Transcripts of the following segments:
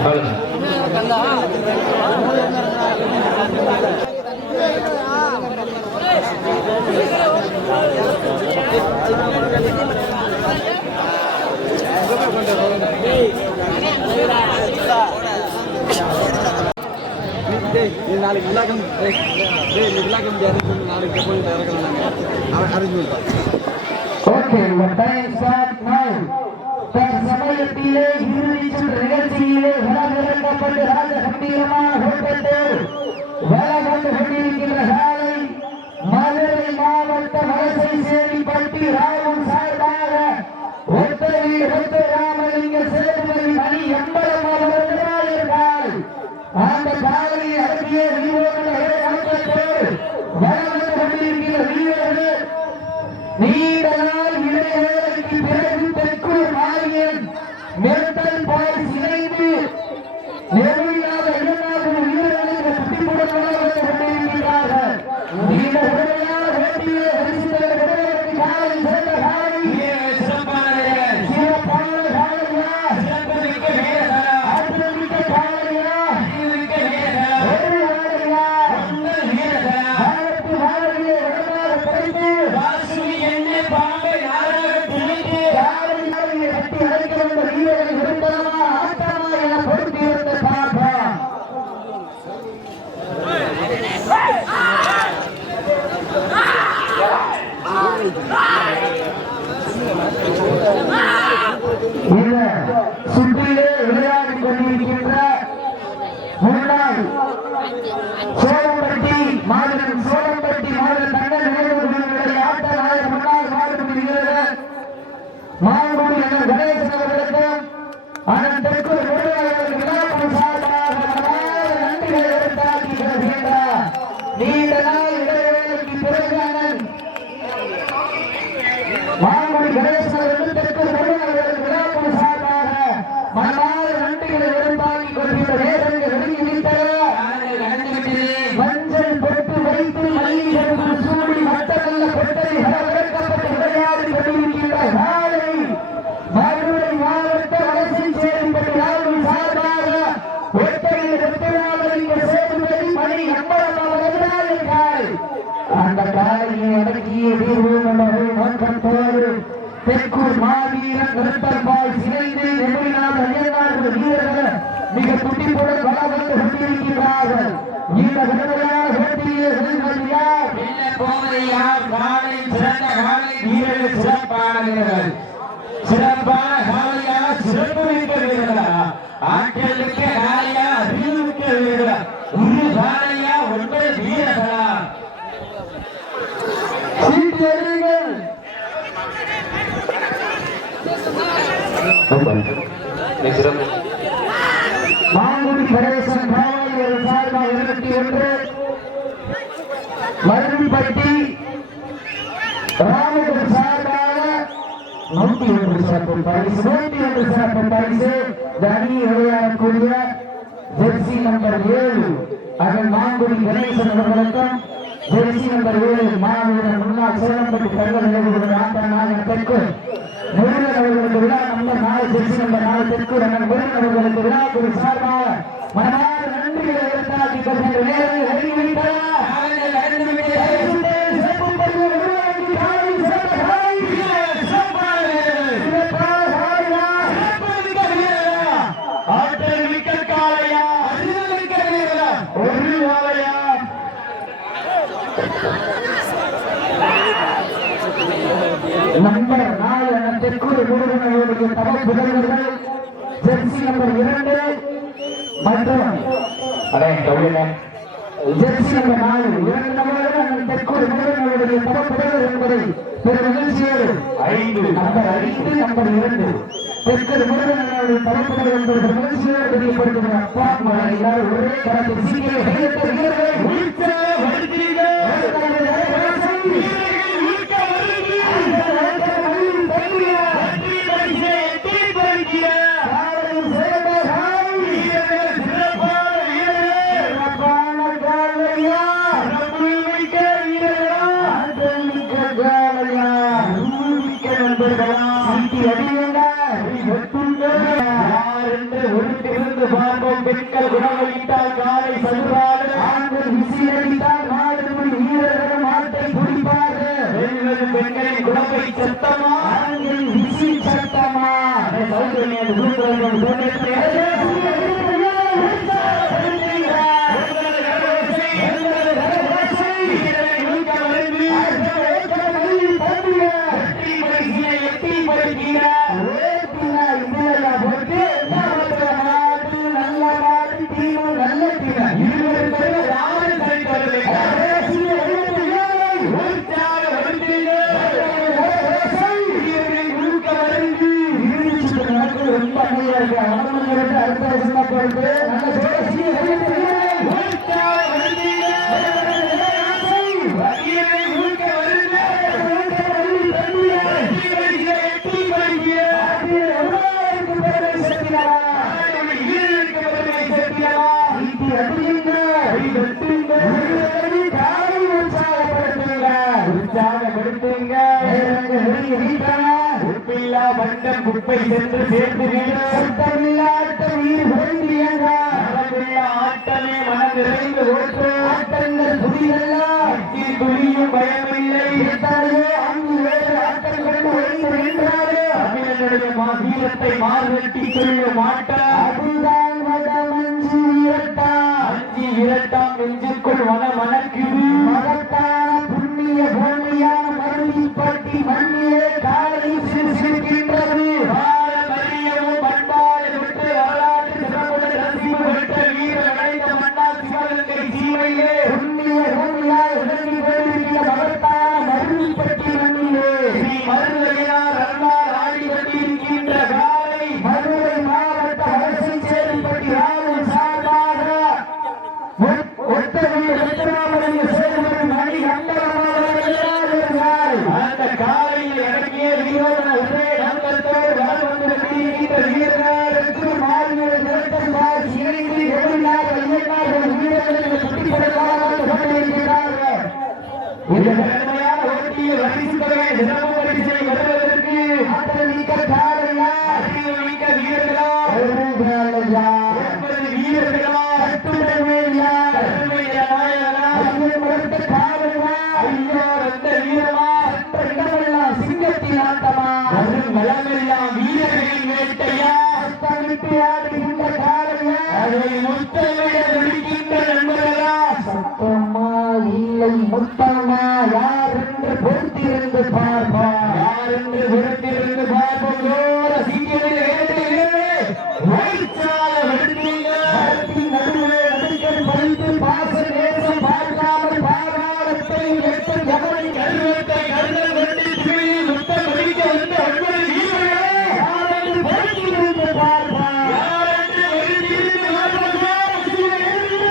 அவ்வளவுதான் நாளைக்கு விழாக்கம் விழாக்கம் நாளைக்கு போய் இறக்கணும் நாங்கள் அரேஞ்ச் பண்ணிட்டோம் ஓகே your தற்சமயத்திலே வளமிறக்கப்பட்டு ராஜ கம்பீரமாக Meu மாவீரன் சிதைந்து எதிரினால் ஐயனார் வீரர்கள் மிக துடிப்புடன் வளம் கொண்டிருக்கிறார்கள் இந்த விடுதலையான போவதை யார் சிறப்பான காலையா சிறப்பு மிக்க வீரர்களா ஆற்றல் மிக்க காலையா அறிவு மிக்க வீரர்களா ஒரு காலையா ஒன்பது வீரர்களா சீட்டெறியுங்கள் மாங்குடி கணேசன் காவலர்கள் சார்பாக இருபத்தி ஒன்று. மருந்துப்பட்டி ராமகுடி சார்பாக நூற்றி ஒன்று சிறப்பு பரிசு. நூற்றி ஒன்று சிறப்பு பரிசு. தனி விளையாடக்கூடிய ஜெர்சி நம்பர் ஏழு. அதன் மாங்குடி கணேசன் அவர்களுக்கும் ஜெர்சி நம்பர் ஏழு மாவீரர் முன்னாள் சேலம்பட்டி தங்கள் நிலைவுகள் ஆட்டமாக தெற்கு முருகன் அவர்களுக்கு விழா நம்பர் நாலு ஜெர்சி நம்பர் நாலு தெற்கு ரங்கன் முருகன் அவர்களுக்கு விழா சார்பாக மனமார்ந்த நன்றிகளை நேரங்கள் அறிவித்தார் சிறப்பு பரிசு விருதுகளுக்கு காலை சிறந்த காலை சிறப்பான காலையா ஆற்றல் மிக்க காலையா அறிவு மிக்க வீரர்களா ஒரு காலையா நம்பர் நாலு தெற்கூர் முருகனுடைய தமிழ் ஜெர்சி நம்பர் இரண்டு மற்றும் ஜெர்சி நம்பர் நாலு இரண்டு நபர்கள் தெற்கூர் முருகனுடைய தமிழ் என்பதை பெரு மகிழ்ச்சியோடு ஐந்து நம்பர் ஐந்து நம்பர் இரண்டு முருகனுடைய மகிழ்ச்சியோடு ஒரே கரத்தில் சீக்கிரம் பிரிந்து பார்ப்போம் பெண்கள் குணம் வைத்தால் காலை சதுவாக ஆண்கள் விசிலடித்தால் மாடுகள் வீரர்கள் மாட்டை குடிப்பார்கள் பெண்கள் பெண்களின் குணத்தை சத்தமா ஆண்கள் விசி சத்தமா சௌந்தரிய குப்பை சென்று சேர்த்து வீடு. ஆட்டமே மனம் நிறைந்து ஓட்டு. துணியும் பயமில்லை. தமிழனுடைய மா வீரத்தை மாறுவெட்டி சொல்லும் ஆட்டா அஞ்சி இரட்டாம் நெஞ்சுக்குள் மன மணக்குது மகத்தான புண்ணிய பூமியான மருந்திப்பட்டி மண்ணிலே காலையில் காலை மதுரை மாவட்ட அரசு சேரிப்பட்டி ராஜன் சார்பாக ஒத்தகைய வெற்றிராமலிங்க சேதுபதி மணி அண்டலமாகிறார் அந்த காலையில் இறங்கிய வீரன் ஒரே நம்பத்தோடு வாழ் வந்திருக்கின்ற வீரர்களுக்கு மாநில நிறுத்தம் பால் இணைந்து எதிர்நாள் ஐயனார்கள் வீரர்களுக்கு சுட்டிக் கொடுக்காமல் கொண்டிருக்கிறார்கள் இந்த நேர்மையான போட்டியில் ரசிப்பதை சிறப்பு பரிசை பெறுவதற்கு ஆற்றல் மிக்க காலையா அறிவு மிக்க வீரர்களா ஒருவேளையா ஒன்பது வீரர்களா கட்டுடவேயா அருமைய நாயகனா ஐயன் மறுத்த காலையா ஐயோ அந்த வீரமா இடமெல்லாம் சிங்கத்தின் ஆட்டமா வரும் வளமெல்லாம் வீரர்களின் வேட்டையா அஸ்தமிட்டு ஆடுகின்ற காலையா அதை முத்தமிழ துடிக்கின்ற நண்பர்களா சத்தமா இல்லை முத்தமா யார் என்று பொறுத்திருந்து பார்ப்பா யார் என்று விருந்திருந்து பார்ப்போம் ஜோர சீக்கிரம் வேட்டையிலே வைச்சால விடுத்தீங்க மரத்தின் நடுவே நடுக்கல் பறித்து பாச நேசம் பார்க்காமல் பாதாளத்தை எட்ட எவனை கருவத்தை கருதல் கொண்டு துணியில் முத்தம் முடிக்க வந்த ஒன்பது வீரர்களே யார் என்று பொறுத்திருந்து பார்ப்பா யார் என்று விருந்திருந்து பார்ப்போம் ஜோர சீக்கிரம்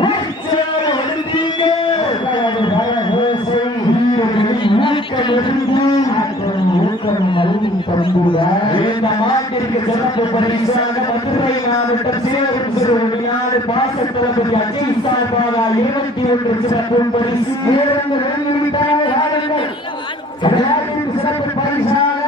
வைச்சால விடுத்தீங்க இந்த மாட்டிற்கு சிறப்பு பரிசாக மதுரை மாவட்டம் சேரும் சிறுவனியாடு பாசத்தளபதி அஜய் சார்பாக இருபத்தி ஒன்று சிறப்பு பரிசு சிறப்பு பரிசாக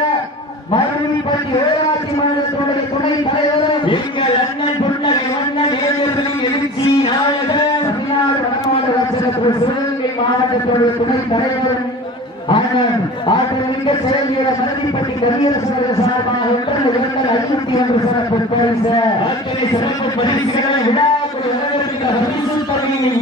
மருவிப்பள்ளி ஊராட்சி மன்றத்தினுடைய துணை தலைவர் எங்கள் அண்ணன் புன்னகை மன்னன் ஏழர்களின் எழுச்சி நாயகர். தமிழ்நாடு வடமாநில அரசு சிவகங்கை மாவட்டத்துடைய துணை தலைவர் அண்ணன் ஆற்றமிக்க செயலியர் மருவிப்பள்ளி கவியரசர்கள் சார்பாக ஒன்றரை இரண்டரை ஐநூத்தி ஒன்று சிறப்பு பரிசு. சிறப்பு பரிசுகளை வரவேற்கிற பரிசு தொகையை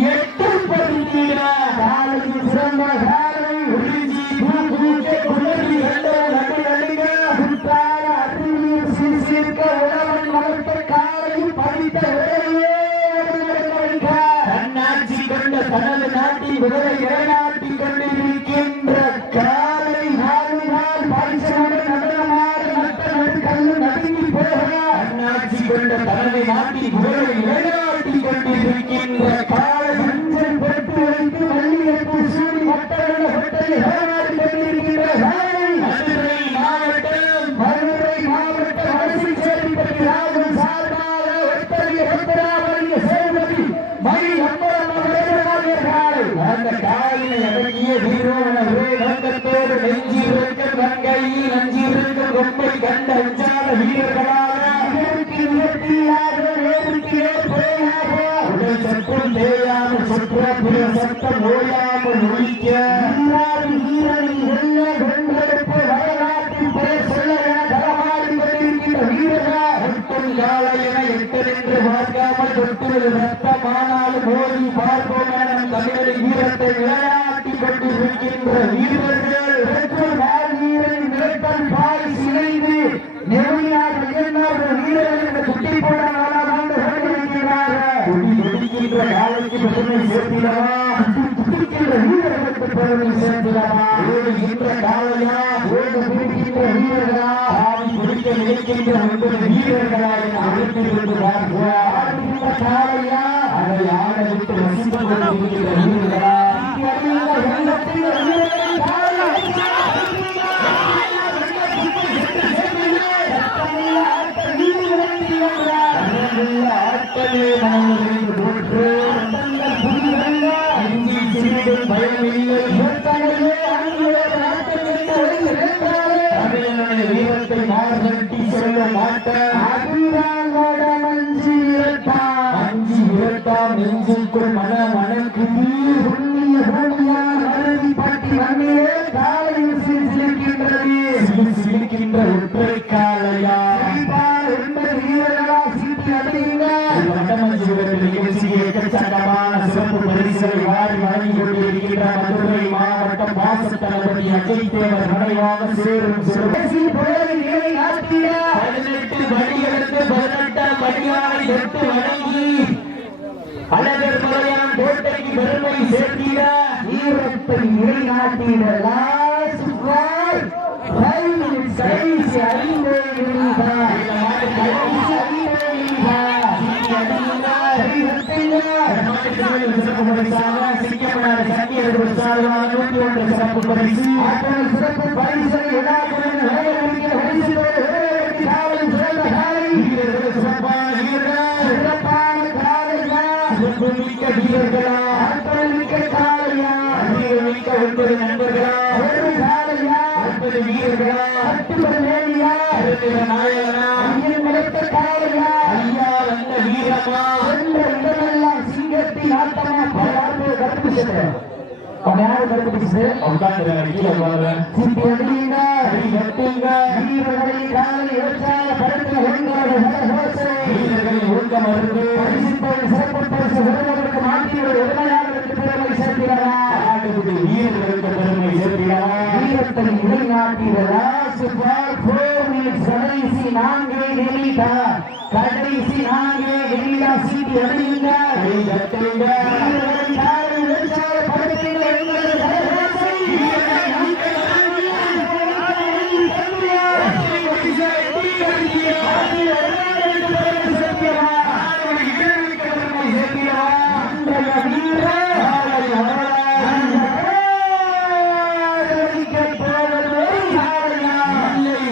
தன்னாட்சி கொண்ட தனது நாட்டில் குரலை நிலைநாட்டி கொண்டிருக்கின்ற கால மஞ்சள் பொட்டு வைத்து வள்ளியப்பு சூடி மட்டவள்ள ஹோட்டலில் ஹேராடி கொண்டிருக்கின்ற காலை மதுரை மாவட்டம் மதுரை மாவட்ட அரசு சேரிப்பட்டி ராஜன் சார்பாக ஒத்தரிய வெப்பராமலிங்க சேதுபதி மணி அந்த காலையில் இறங்கிய வீரோன ஒரே நோக்கத்தோடு நெஞ்சிருக்கும் கங்கையில் நஞ்சிருக்கும் கொம்பை கண்ட உச்சால வீரர்களா ஒட்டும் காலையென எட்டு நின்று பார்க்காமல் தொட்டுவது ரத்தமானாலும் ஓடி பார்ப்போம் என நம் தமிழரின் வீரத்தை விளையாட்டி கொண்டிருக்கின்ற வீரர்கள் பெற்றோர் வாழ் வீரரின் நிலத்தல் பாய் சிலைந்து கொடிக்கின்ற காலைக்கு பெருமை சேர்த்திடவா துடிக்கின்ற வீரர்களுக்கு பெருமை சேர்த்திடவா ஓடுகின்ற காலையா ஓடு வீரர்களா? ஆடி நினைக்கின்ற ஒன்பது வீரர்களா என அதை ஆட விட்டு வீரர்களா? வீரர்கள் காளையா அழகுள்ள ஆட்களே மனதில் போற்று அஞ்சி சிறிதும் பயமில்லை தமிழனுடைய வீரத்தை மார்கட்டி சொல்ல மாட்டேன் அஞ்சி விரட்டாம் நெஞ்சுக்குள் மன மணக்குது சிலு சிலிக்கின்ற ஒற்றை காலையா வட்டமஞ்சுவரத்தில் நிகழ்ச்சிக்கு எக்கச்சக்கமான சிறப்பு பரிசுகளை வாரி வழங்கிக் மதுரை மாவட்டம் வாசத்தளபதி அஜய் தேவர் நடைவாக சேரும் சிறப்பு. பதினெட்டு மணிகளுக்கு பதினெட்டாம் மணியாவை தொட்டு வணங்கி அழகர் மலையான் கோட்டைக்கு பெருமை சேர்த்திட சுகார் கடைசி அறிந்தே இருந்தார் கடைசி அறிந்தே இருந்தார் சிறப்பு பரிசாக சிங்கமனார் சங்கியர்கள் சார்பாக நூற்றி ஒன்று சிறப்பு பரிசு ஆற்றல் சிறப்பு பரிசனை விழாக்களில் வழங்கக்கூடிய பரிசுகளோடு விரைவிற்கு சிறந்த காலை வீரர்கள் சிறப்பான வீரர்கள் சிறப்பான காலையா சிறப்பு மிக்க வீரர்களா ஆற்றல் மிக்க காலையா வீரர் மிக்க ஒன்பது நண்பர்களா ஒரு காலையா ஒன்பது வீரர்களா பட்டுப்பட வேலியா அருந்திர நாயகனா ஐயன் நிலைத்த காலையா ஐயா வந்த வீரமா என்ற இடமெல்லாம் சிங்கத்தின் ஆட்டமா பாராட்டு கற்பிச்சது அவன் யாரு கற்பிச்சு உட்கார்ந்து கீழே பாருங்க சிப்பி அடிங்க கை கட்டுங்க காலை படத்தில் வீரர்களின் சிறப்பு பரிசு பெருமை சேர்க்கிறாரா வீரர்களுக்கு பெருமை வீரத்தை நிலைநாட்டுகிறதா சுபார் போமி கடைசி நான்கே வெளியிட்டா கடைசி நான்கே வெளியிடா சீட்டி அடையுங்க. கை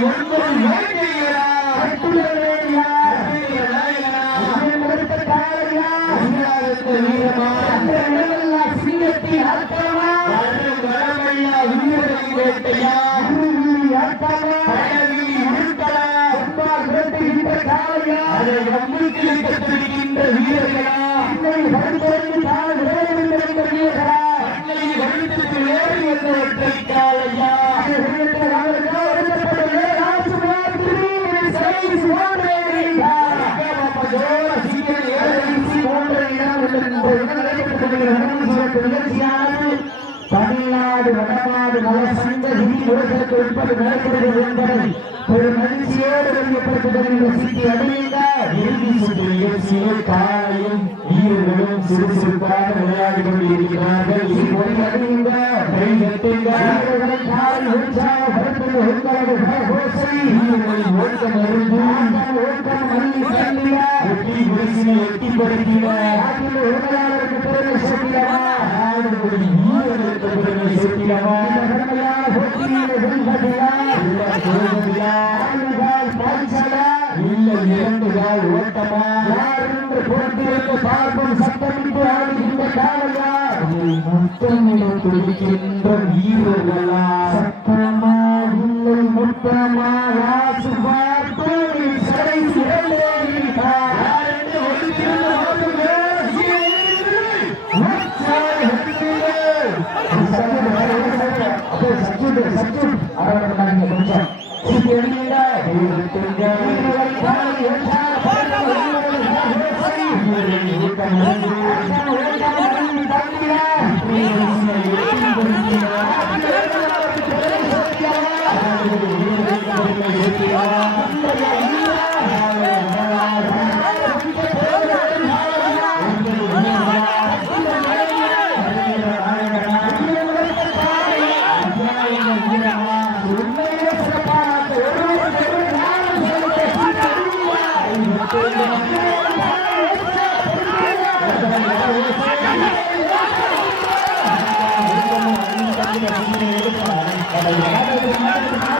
கட்டுங்க வீரர்களை தமிழ்நாடு வடநாடு நல சங்க விதி உட்பட்டு நடக்கிறது என்பதை ஒரு மகிழ்ச்சியோடு வெளிப்படுத்துகிற சிட்டி இறுதி சுற்று நிகழ்ச்சியில் காலையும் வீரர்களும் சுறுசுறுப்பாக விளையாடி கொண்டிருக்கிறார்கள். இல்ல இரண்டு கால் ஓட்டமா யார் பொறுத்திருந்து பார்ப்போம் சத்தமிட்டு ஆடுகின்ற காலையா வீரர்களா? சத்தமா இல்லை முத்தமா ராசு பார்த்து கடைசி இரண்டே விழித்தார். யாரென்று ஒருத்திருந்த வாழ்த்துக்கள்